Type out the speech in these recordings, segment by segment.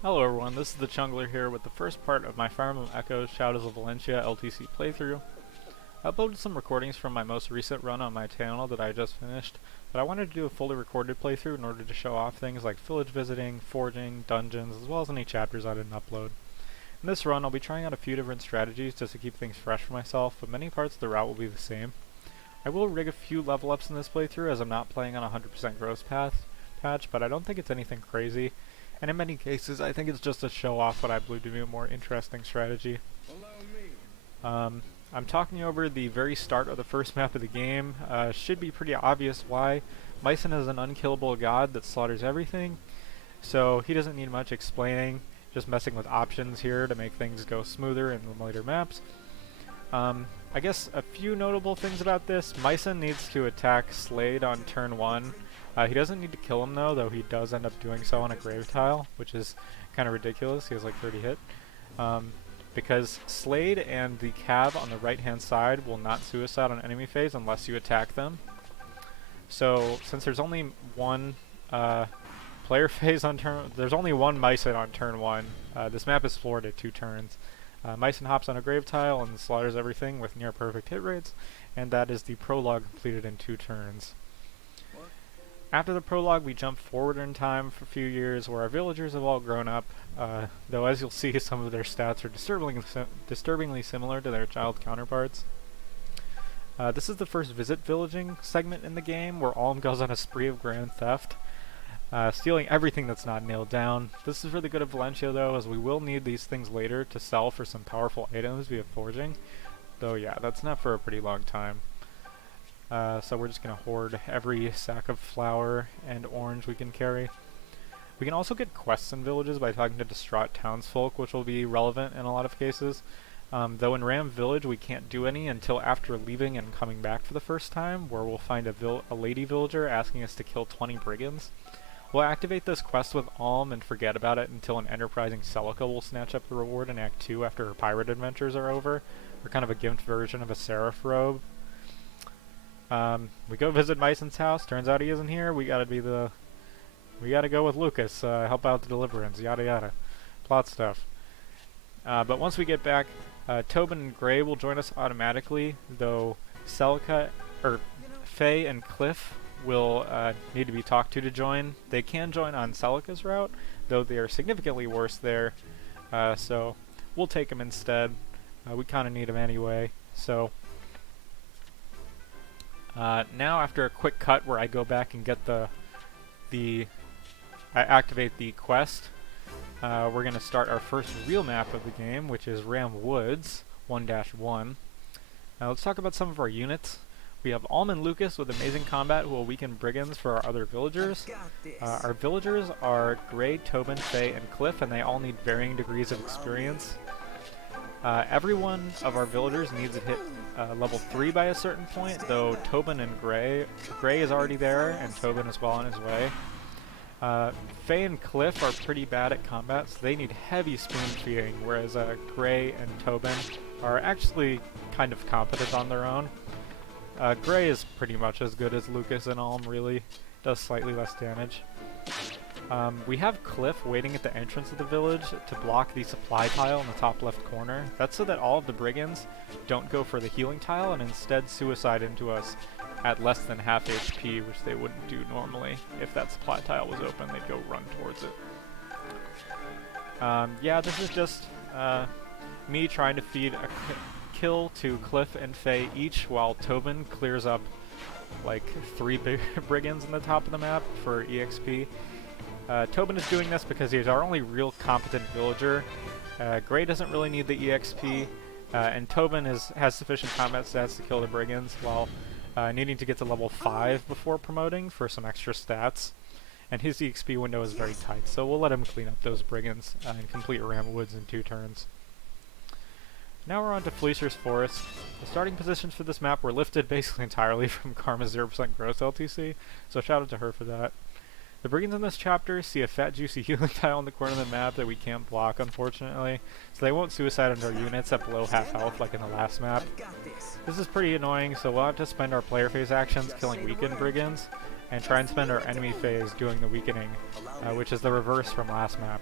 Hello everyone, this is the Chungler here with the first part of my Fire Emblem Echoes Shadows of Valentia LTC playthrough. I uploaded some recordings from my most recent run on my channel that I just finished, but I wanted to do a fully recorded playthrough in order to show off things like village visiting, forging, dungeons, as well as any chapters I didn't upload. In this run, I'll be trying out a few different strategies just to keep things fresh for myself, but many parts of the route will be the same. I will rig a few level ups in this playthrough as I'm not playing on a 100% growth patch, but I don't think it's anything crazy. And in many cases, I think it's just to show off what I believe to be a more interesting strategy. I'm talking over the very start of the first map of the game. Should be pretty obvious why. Mycen is an unkillable god that slaughters everything, so he doesn't need much explaining, just messing with options here to make things go smoother in the later maps. I guess a few notable things about this. Mycen needs to attack Slade on turn 1. He doesn't need to kill him though he does end up doing so on a grave tile, which is kind of ridiculous. He has like 30 hit. Because Slade and the Cav on the right hand side will not suicide on enemy phase unless you attack them. So since there's only one player phase on turn, there's only one Mycen on turn 1. This map is floored at 2 turns. Mycen hops on a grave tile and slaughters everything with near perfect hit rates, and that is the prologue completed in 2 turns. After the prologue, we jump forward in time for a few years where our villagers have all grown up, though as you'll see some of their stats are disturbingly similar to their child counterparts. This is the first visit villaging segment in the game where Alm goes on a spree of grand theft, stealing everything that's not nailed down. This is for the good of Valentia though, as we will need these things later to sell for some powerful items via forging, though yeah, that's not for a pretty long time. So we're just going to hoard every sack of flour and orange we can carry. We can also get quests in villages by talking to distraught townsfolk, which will be relevant in a lot of cases. Though in Ram Village we can't do any until after leaving and coming back for the first time, where we'll find a lady villager asking us to kill 20 brigands. We'll activate this quest with Alm and forget about it until an enterprising Celica will snatch up the reward in Act 2 after her pirate adventures are over. We're kind of a gimped version of a seraph robe. We go visit Mycen's house, turns out he isn't here, we gotta go with Lucas, help out the deliverance, yada yada. Plot stuff. But once we get back, Tobin and Gray will join us automatically, though Celica, Faye and Cliff will need to be talked to join. They can join on Celica's route, though they are significantly worse there, so we'll take them instead. We kinda need them anyway, so... now after a quick cut where I go back and get I activate the quest, we're going to start our first real map of the game, which is Ram Woods 1-1. Now let's talk about some of our units. We have Alm and Lucas with amazing combat who will weaken brigands for our other villagers. Our villagers are Gray, Tobin, Faye, and Cliff, and they all need varying degrees of experience. Every one of our villagers needs to hit level 3 by a certain point, though Tobin and Gray is already there, and Tobin is well on his way. Faye and Cliff are pretty bad at combat, so they need heavy spoon feeding, whereas Gray and Tobin are actually kind of competent on their own. Gray is pretty much as good as Lucas and Alm, really. Does slightly less damage. We have Cliff waiting at the entrance of the village to block the supply tile in the top left corner. That's so that all of the brigands don't go for the healing tile and instead suicide into us at less than half HP, which they wouldn't do normally. If that supply tile was open, they'd go run towards it. Yeah, this is just me trying to feed a kill to Cliff and Faye each, while Tobin clears up like 3 brigands in the top of the map for EXP. Tobin is doing this because he's our only real competent villager. Gray doesn't really need the EXP, and Tobin has sufficient combat stats to kill the brigands, while needing to get to level 5 before promoting for some extra stats. And his EXP window is very tight, so we'll let him clean up those brigands and complete Ram Woods in 2 turns. Now we're on to Fleecer's Forest. The starting positions for this map were lifted basically entirely from Karma's 0% gross LTC, so shout out to her for that. The brigands in this chapter see a fat juicy healing tile in the corner of the map that we can't block, unfortunately, so they won't suicide into our units at below half health like in the last map. This is pretty annoying, so we'll have to spend our player phase actions killing weakened brigands, and try and spend our enemy phase doing the weakening, which is the reverse from last map.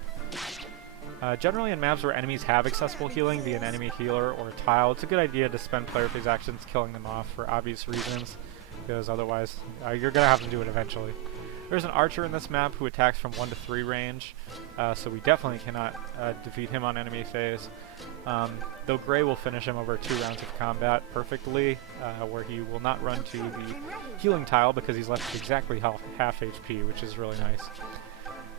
Generally in maps where enemies have accessible healing via an enemy healer or a tile, it's a good idea to spend player phase actions killing them off for obvious reasons, because otherwise you're going to have to do it eventually. There's an archer in this map who attacks from 1 to 3 range, so we definitely cannot defeat him on enemy phase. Though Gray will finish him over 2 rounds of combat perfectly, where he will not run to the healing tile because he's left with exactly half HP, which is really nice.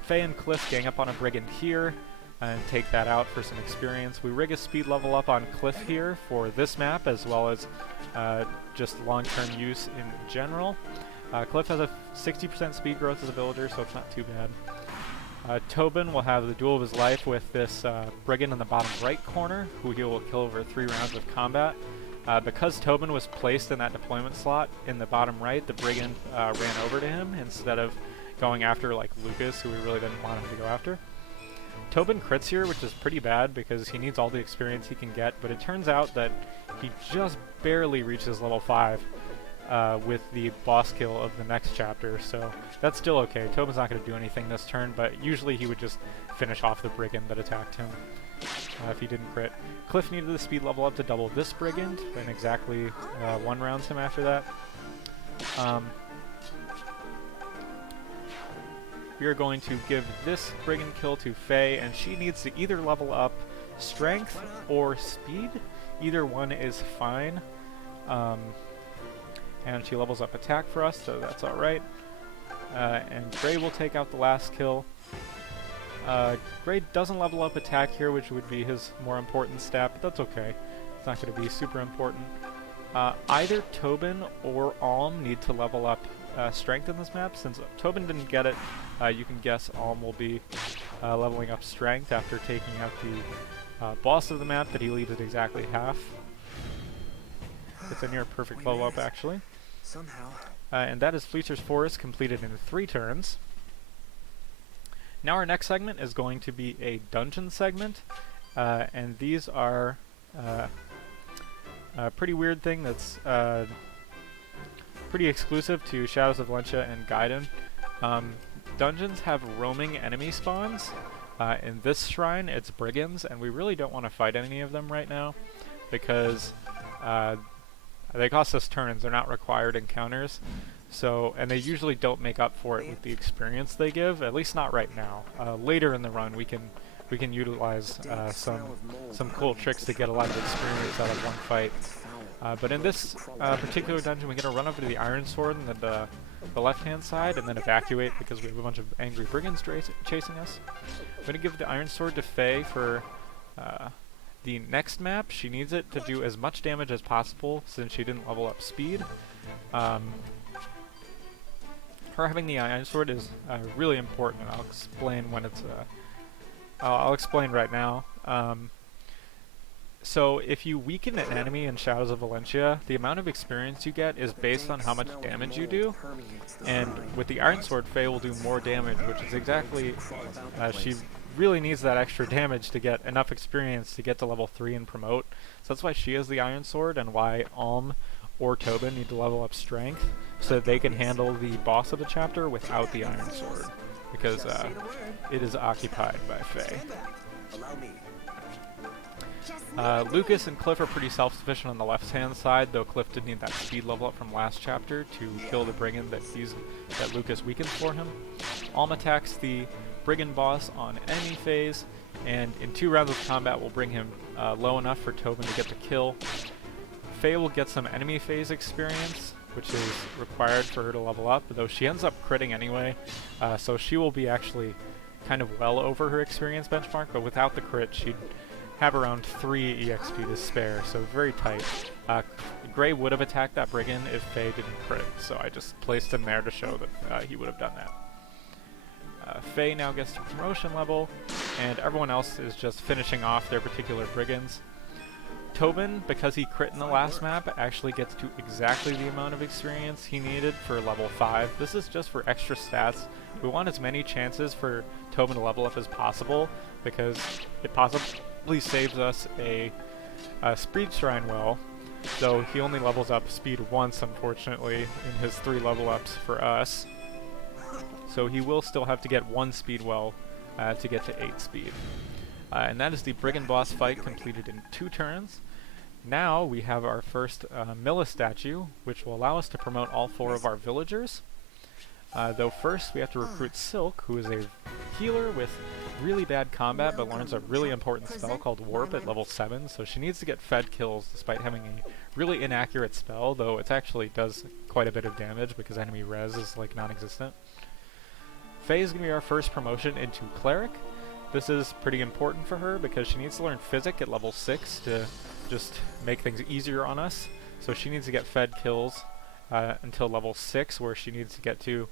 Faye and Cliff gang up on a brigand here and take that out for some experience. We rig a speed level up on Cliff here for this map, as well as just long-term use in general. Cliff has a 60% speed growth as a villager, so it's not too bad. Tobin will have the duel of his life with this brigand in the bottom right corner, who he will kill over 3 rounds of combat. Because Tobin was placed in that deployment slot in the bottom right, the brigand ran over to him instead of going after like Lucas, who we really didn't want him to go after. Tobin crits here, which is pretty bad because he needs all the experience he can get, but it turns out that he just barely reaches level 5 with the boss kill of the next chapter, so that's still okay. Tobin's not going to do anything this turn, but usually he would just finish off the brigand that attacked him if he didn't crit. Cliff needed the speed level up to double this brigand, and exactly 1 rounds him after that. We are going to give this brigand kill to Faye, and she needs to either level up strength or speed. Either one is fine. And she levels up attack for us, so that's alright. And Gray will take out the last kill. Gray doesn't level up attack here, which would be his more important stat, but that's okay. It's not going to be super important. Either Tobin or Alm need to level up strength in this map. Since Tobin didn't get it, you can guess Alm will be leveling up strength after taking out the boss of the map that he leaves at exactly half. It's a near perfect level up, actually. Somehow. And that is Fleecer's Forest completed in 3 turns. Now our next segment is going to be a dungeon segment, and these are a pretty weird thing that's pretty exclusive to Shadows of Valentia and Gaiden. Dungeons have roaming enemy spawns. In this shrine, it's brigands, and we really don't want to fight any of them right now because they cost us turns. They're not required encounters, so and they usually don't make up for it with the experience they give. At least not right now. Later in the run, we can utilize some cool tricks to get a lot of experience out of one fight. But in this particular dungeon, we get to run over to the Iron Sword and the left-hand side, and then evacuate because we have a bunch of angry brigands chasing us. I'm going to give the Iron Sword to Faye for the next map. She needs it to do as much damage as possible since she didn't level up speed. Her having the Iron Sword is really important, and I'll explain when it's... I'll explain right now. So if you weaken an enemy in Shadows of Valentia, the amount of experience you get is based on how much damage you do. And with the Iron Sword, Faye will do more damage, which is exactly... she really needs that extra damage to get enough experience to get to level 3 and promote. So that's why she has the Iron Sword, and why Alm or Tobin need to level up strength, so that they can handle the boss of the chapter without the Iron Sword. Because it is occupied by Faye. Lucas and Cliff are pretty self-sufficient on the left-hand side, though Cliff did need that speed level up from last chapter to kill the brigand that Lucas weakens for him. Alm attacks the brigand boss on enemy phase, and in 2 rounds of combat will bring him low enough for Tobin to get the kill. Faye will get some enemy phase experience, which is required for her to level up, though she ends up critting anyway, so she will be actually kind of well over her experience benchmark, but without the crit she'd have around 3 EXP to spare, so very tight. Gray would have attacked that brigand if Faye didn't crit, so I just placed him there to show that he would have done that. Faye now gets to promotion level, and everyone else is just finishing off their particular brigands. Tobin, because he crit in the last map, actually gets to exactly the amount of experience he needed for level 5. This is just for extra stats. We want as many chances for Tobin to level up as possible, because it possibly saves us a speed shrine well, though he only levels up speed once, unfortunately, in his 3 level ups for us. So he will still have to get 1 speed well to get to 8 speed. And that is the Brigand boss fight completed in 2 turns. Now we have our first Milla statue, which will allow us to promote all 4 of our villagers. Though first we have to recruit Silk, who is a healer with really bad combat but learns a really important spell called Warp at level 7, so she needs to get fed kills despite having a really inaccurate spell, though it actually does quite a bit of damage because enemy res is like non-existent. Faye is going to be our first promotion into Cleric. This is pretty important for her because she needs to learn Physic at level 6 to just make things easier on us, so she needs to get fed kills until level 6, where she needs to get to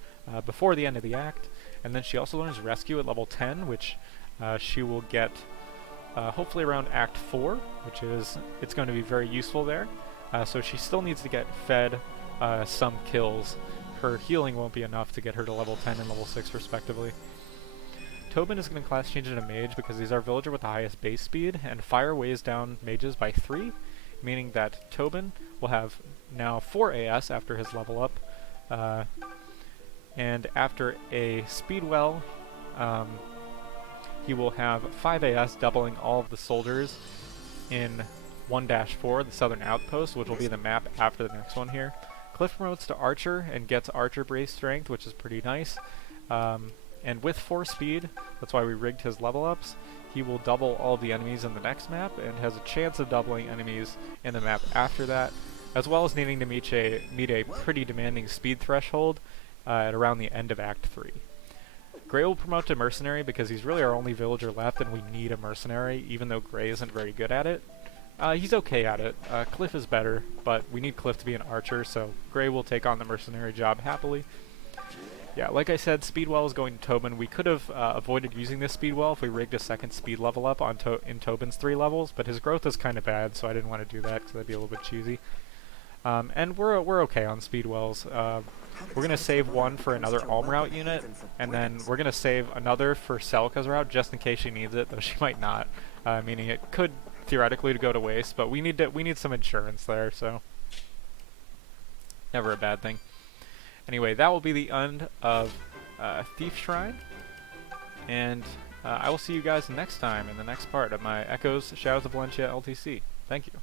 before the end of the act. And then she also learns Rescue at level 10, which she will get hopefully around Act 4, which is, it's going to be very useful there. So she still needs to get fed some kills. Her healing won't be enough to get her to level 10 and level 6 respectively. Tobin is going to class change into Mage because he's our villager with the highest base speed, and Fire weighs down mages by 3, meaning that Tobin will have now 4 AS after his level up, and after a Speedwell, he will have 5 AS, doubling all of the soldiers in 1-4, the Southern Outpost, which will be the map after the next one here. Cliff promotes to Archer and gets Archer Brace Strength, which is pretty nice. And with 4 speed, that's why we rigged his level ups, he will double all the enemies in the next map and has a chance of doubling enemies in the map after that, as well as needing to meet a pretty demanding speed threshold at around the end of Act 3. Gray will promote to Mercenary because he's really our only villager left and we need a Mercenary, even though Gray isn't very good at it. He's okay at it. Cliff is better, but we need Cliff to be an archer, so Gray will take on the Mercenary job happily. Yeah, like I said, Speedwell is going to Tobin. We could have avoided using this Speedwell if we rigged a second speed level up on in Tobin's 3 levels, but his growth is kind of bad, so I didn't want to do that because that'd be a little bit cheesy. And we're okay on Speedwells. We're going to save one for another Alm route unit, and then we're going to save another for Selka's route just in case she needs it, though she might not, meaning it could theoretically go to waste, but we need some insurance there, so never a bad thing. Anyway, that will be the end of Thief Shrine, and I will see you guys next time in the next part of my Echoes Shadows of Valentia LTC. Thank you.